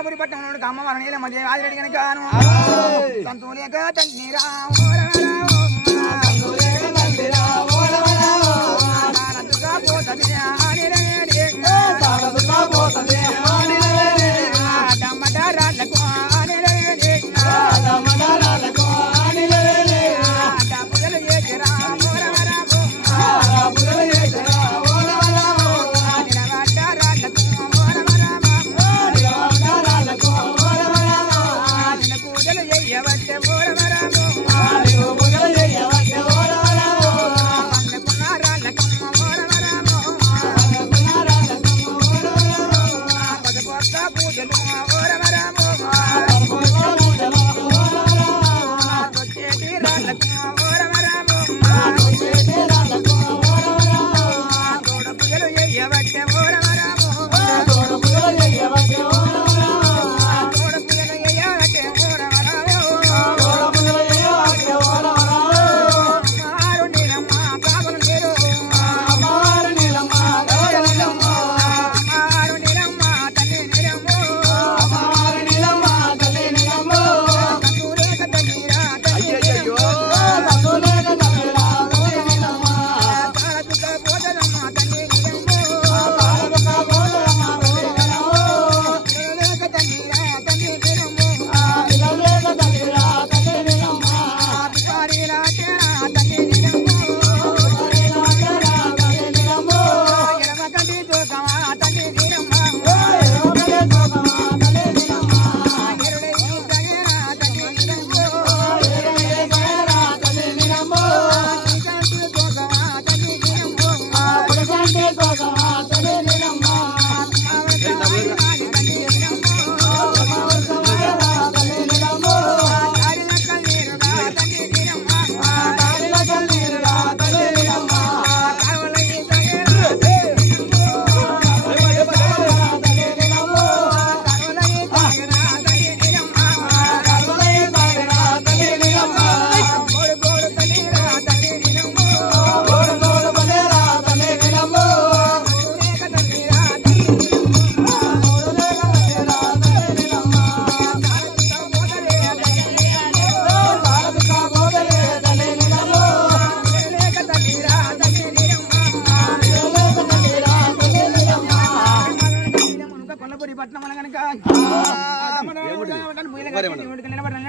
కొల్లాపురి పట్టణంలో అమ్మవారు నీలమ్మ దేవి ఆదిరెడ్డి కనుక సంతూలేక తండ్రి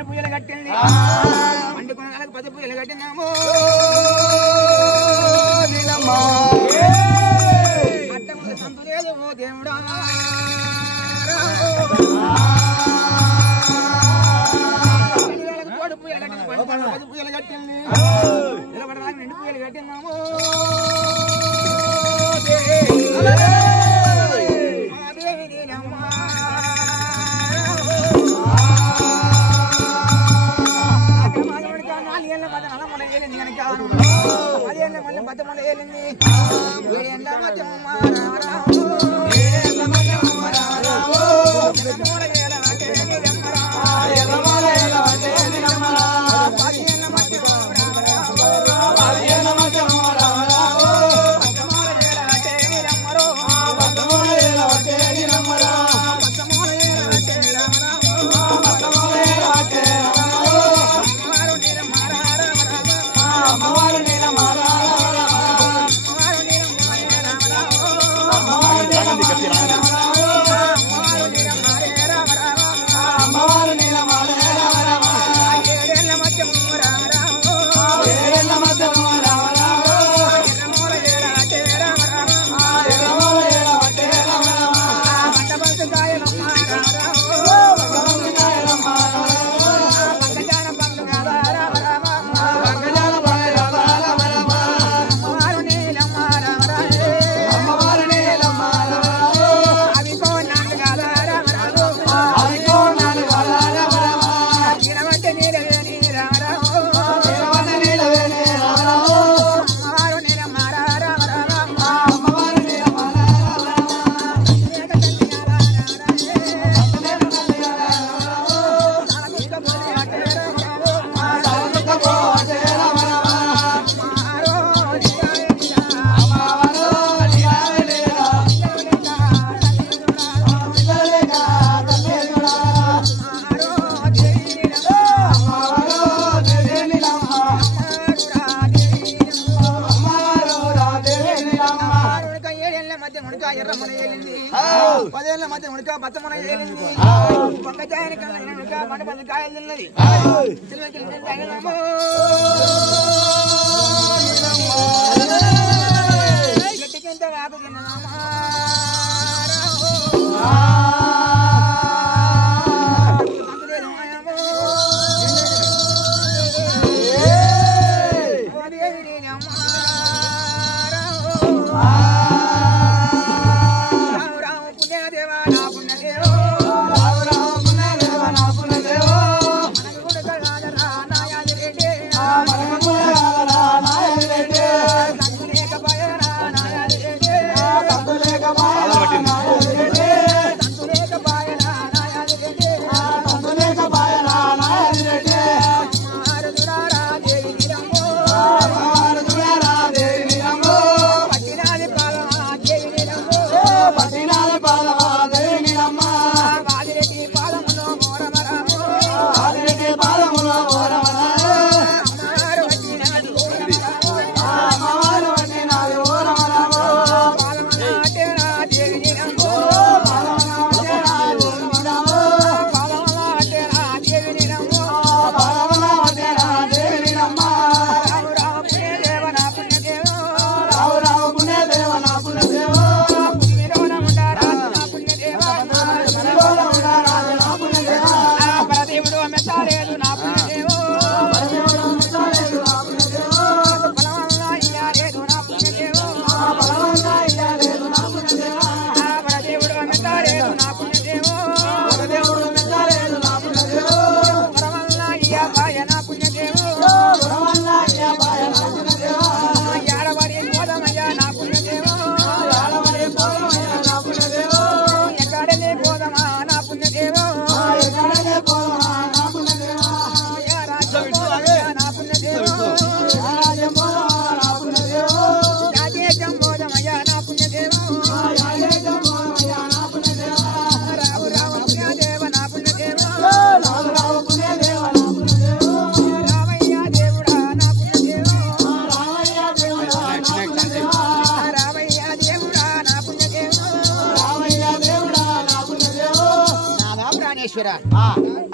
పూజలు కట్టింది పండుకున్న 10 పూజలు కట్టినాము సంతులేదు దేవుడా తోడు పూజలు కట్టింది 10 పూజలు కట్టింది నిలబడడానికి 2 పూజలు కట్టినాము 10 ఏళ్ల మధ్య ఉడక బత్తమన ఏలింది పంకజాయని కళ్ళ ఉడక మండ 10 కాయలు తిన్నది చిలకలు నిండాగనమో గట్టికింత వాకు తిన్నమా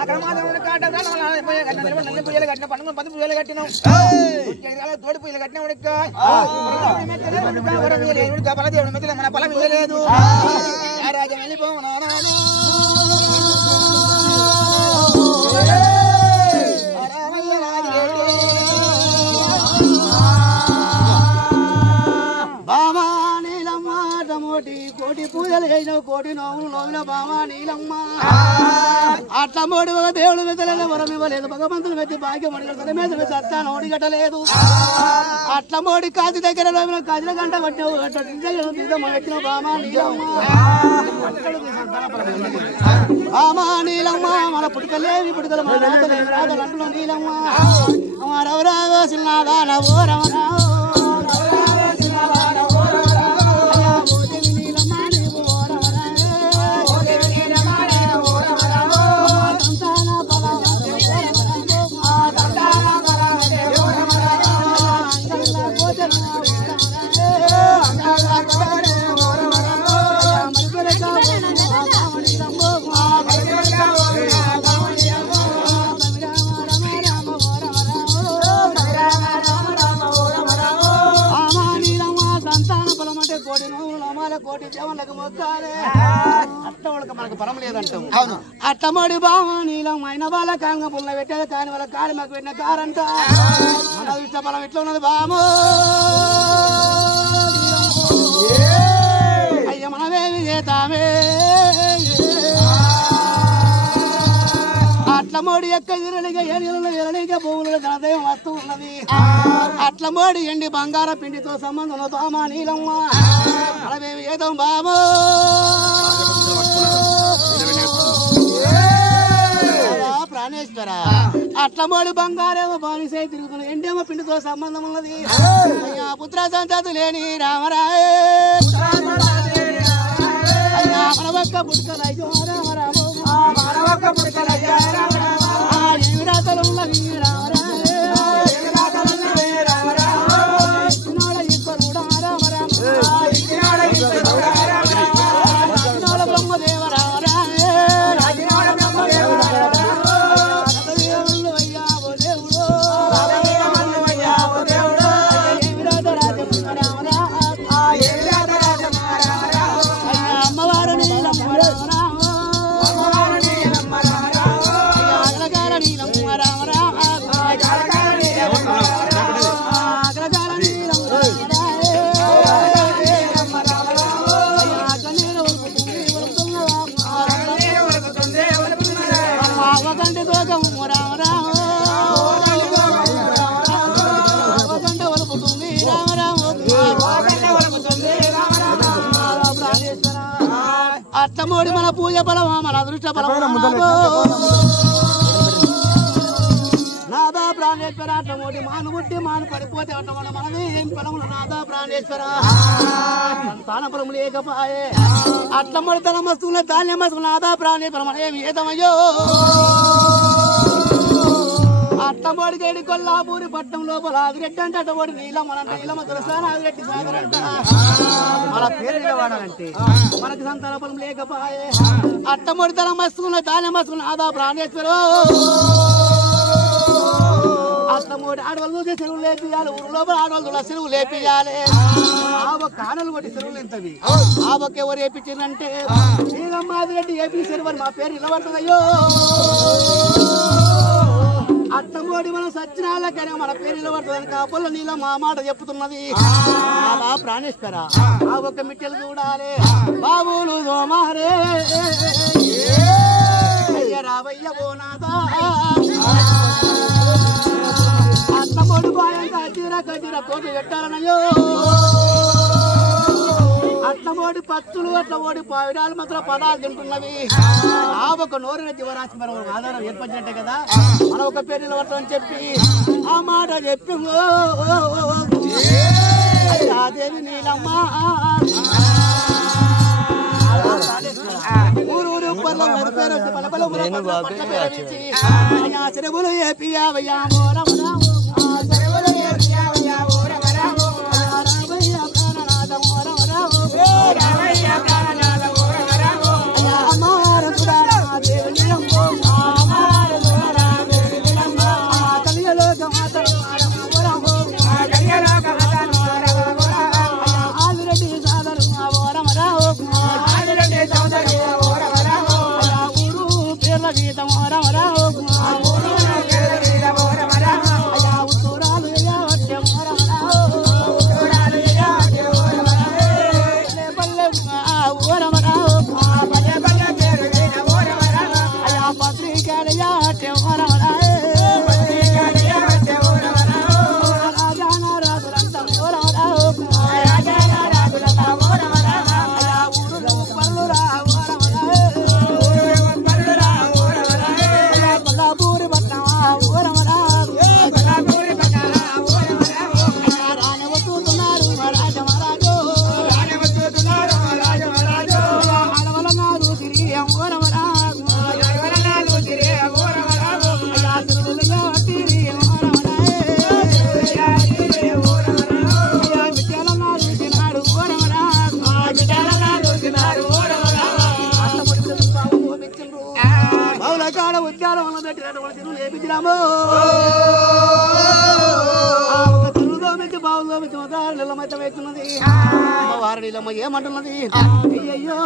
అక్కడ మాత్రం కట్టిన పండుగ 10 పూజలు కట్టినాం తోడి పూజలు కట్టిన బలదేవుడి మధ్యలో మన బలం ఇవ్వలేదు రాజం వెళ్ళిపోవు కోటి పూజలు చేసిన కోటి నోములు నోమిన బామా నీలమ్మ అట్లా మోడి ఒక దేవుడు మెత్తలేదు వరం ఇవ్వలేదు భగవంతుని మెత్తి భాగ్యం అడిగలు మీద సత్తాను ఓడిగట్టలేదు అట్లా మోడి కాజు దగ్గర నోమిన కాజుల గంట కొట్టిన బామా నీలమ్మ బామా నీలమ్మ మన పుట్టుకలేవి పుట్టుకలు మన రాతలేవి రాతలు అంటున్న నీలమ్మ రవరాగో సిన్నాదా నవో రమణ కోటి దేవుళ్ళకి మొత్తాలే అట్ట మనకు పరం లేదంటాం అట్టమడి బావ నీలం అయిన వాళ్ళ కాంగ పుల్ల పెట్టేది కాని వాళ్ళ కాలి మాకు పెట్టిన కారంట మన ఇష్ట బలం ఇట్లా ఉన్నది బామో అయ్య మనమేమి చేతామే అట్ల మోడి ఎక్క ఎరలిగా ఎరలిగా భూములు ధనదయం వస్తూ ఉన్నది అట్ల మోడి ఎండి బంగార పిండితో సంబంధం బామా నీలమ్మ మనమేమి చేద్దాం బామో ప్రాణేశ్వర అట్ల మోడి బంగారేమో బానిసై తిరుగుతున్న ఎండేమో పిండితో సంబంధం ఉన్నది అయ్యా పుత్ర సంతతి లేని రామరాయ అయ్యా మనవక్క పుట్టుకలయ్యో రామరామో మనవక్క పుట్టుకలయ్యో ఏమి రాతలు ఉన్నవి రామరాయ కోదండి దోకము రామ రామ కోదండ వలుపుతుంది రామ రామ ప్రాణేశ్వర అత్తమోడి మన పూజ బలమా మన అదృష్ట బలమా నాదా ప్రాణేశ్వర అట్టమోటి మాను పుట్టి మాను పడిపోతే అట్టమోడ మనది ఏం పొలములు నాదా ప్రాణేశ్వర సంతాన పొలము లేకపాయే అట్టమోడి తల మస్తున్న ధాన్యం మస్తున్న నాదా ప్రాణేశ్వర మన ఏమి ఏదమయ్యో అట్టమోడి గడి కొల్లాపూరి పట్టణం లోపల ఆదిరెడ్డి అంటే అట్టమోడి నీలమనంట నీలమ తులసాన ఆదిరెడ్డి సాగరంట మన పేరు నిలబడాలంటే మనకి సంతాన పొలం లేకపాయే అట్టమోడి తల మస్తున్న ధాన్యం మస్తున్న నాదా ప్రాణేశ్వర అత్తమోటి ఆడవాళ్ళు చూసి చెరువులు లేపియాలి ఊరు లోపల ఆడవాళ్ళు చెరువు లేపియాలి ఆ ఒక్క ఆనలు కొట్టి చెరువులు ఎంతవి ఆ ఒక్క ఎవరు వేపించిందంటే నీలమ్మాదిరెడ్డి ఏపీ చెరువు మా పేరు నిలబడుతుందయ్యో అత్తమోడి మనం సచ్చినాలకనే మన పేరు నిలబడుతుందని కాపుల్లో నీళ్ళ మా మాట చెప్తున్నది ఆ ప్రాణేశ్వర ఆ ఒక్క మిట్టెలు చూడాలి బాబులు సోమారే రావయ్య బోనాదా అత్తమోడు బాయంత కజీర కోటి పెట్టాలనయ్యో అట్లమోడి పచ్చులు అట్లమోడి పావిడాలు మాత్రం పదాలు తింటున్నవి ఆ ఒక నోరున జీవరాశి మనం ఆధారం ఏర్పడినట్టే కదా మన ఒక పేరు నిలబడతామని చెప్పి ఆ మాట చెప్పి రాదేవి నీలమ్మ ఊరు చెరువులు ఏపియావయ్యా వారడిలమ్మ ఏమంటున్నది అయ్యయ్యో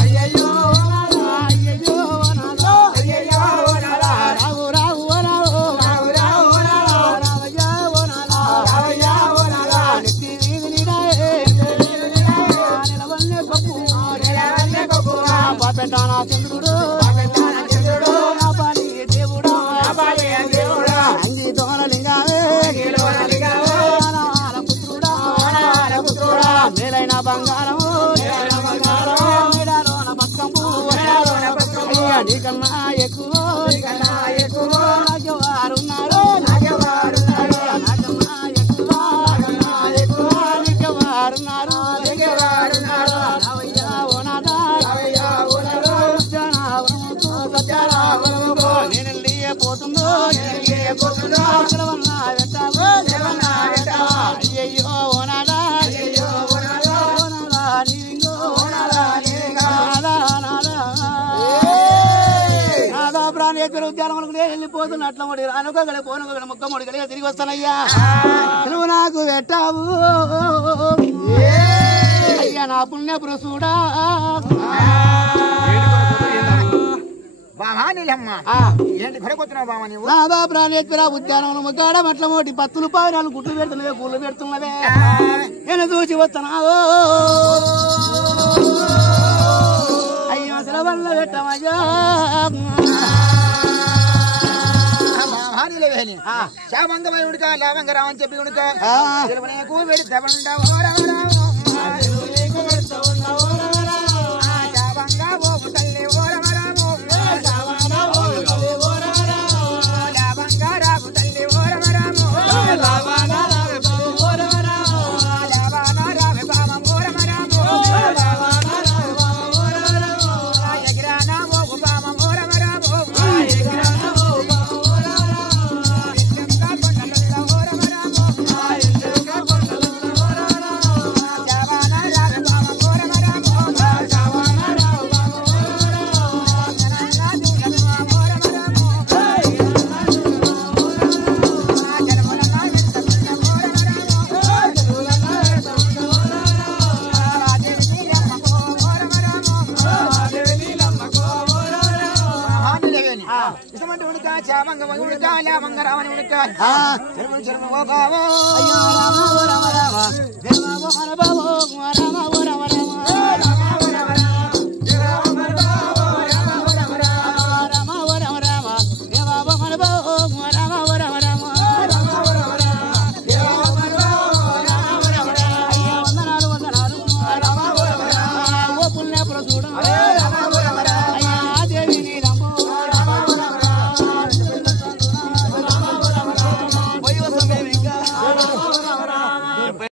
అయ్యయ్యో అయ్యయ్యో రావు రావు పెట్టానా చంద్రుడు దేవుడా అంగీతోన లింగావే మేలైన బంగారం బతుకమ్ము నీకన్నా ఎక్కువ నాకెవారున్నారు నాకన్నా ఎక్కువ నీకెవారున్నారు నేను పోతుందో అయ్యయ్యో ఓనాదా ప్రాణేశ్వర ఉద్యానములకు నేను వెళ్ళిపోతున్నా అట్లా ముడి రానుకోగల పోనుకోగల ముక్క ముడిగలిగా తిరిగి వస్తానయ్యా నువ్వు నాకు పెట్టావు అయ్యా నా పుణ్య పురుషుడా నాదా ప్రాణేశ్వర ఉద్యానం ముగ్గాడ మట్ల మోటి పత్తులు పావిరాలు గుడ్లు పెడుతున్నవే గుళ్ళు పెడుతున్నవే నేను చూసి వస్తున్నావు అయ్యో సెలవల్ల పెట్టమయ్యా మహానీలవేని శామంగమై ఉడక లావంగరావు అని చెప్పి ఉడక తిరుమలకు పెడతామండ లావంగరావని ఉడక చర్మ బావో అయ్యో రామ రామ రామ దేవ బావో రామ రామ రామ చూడ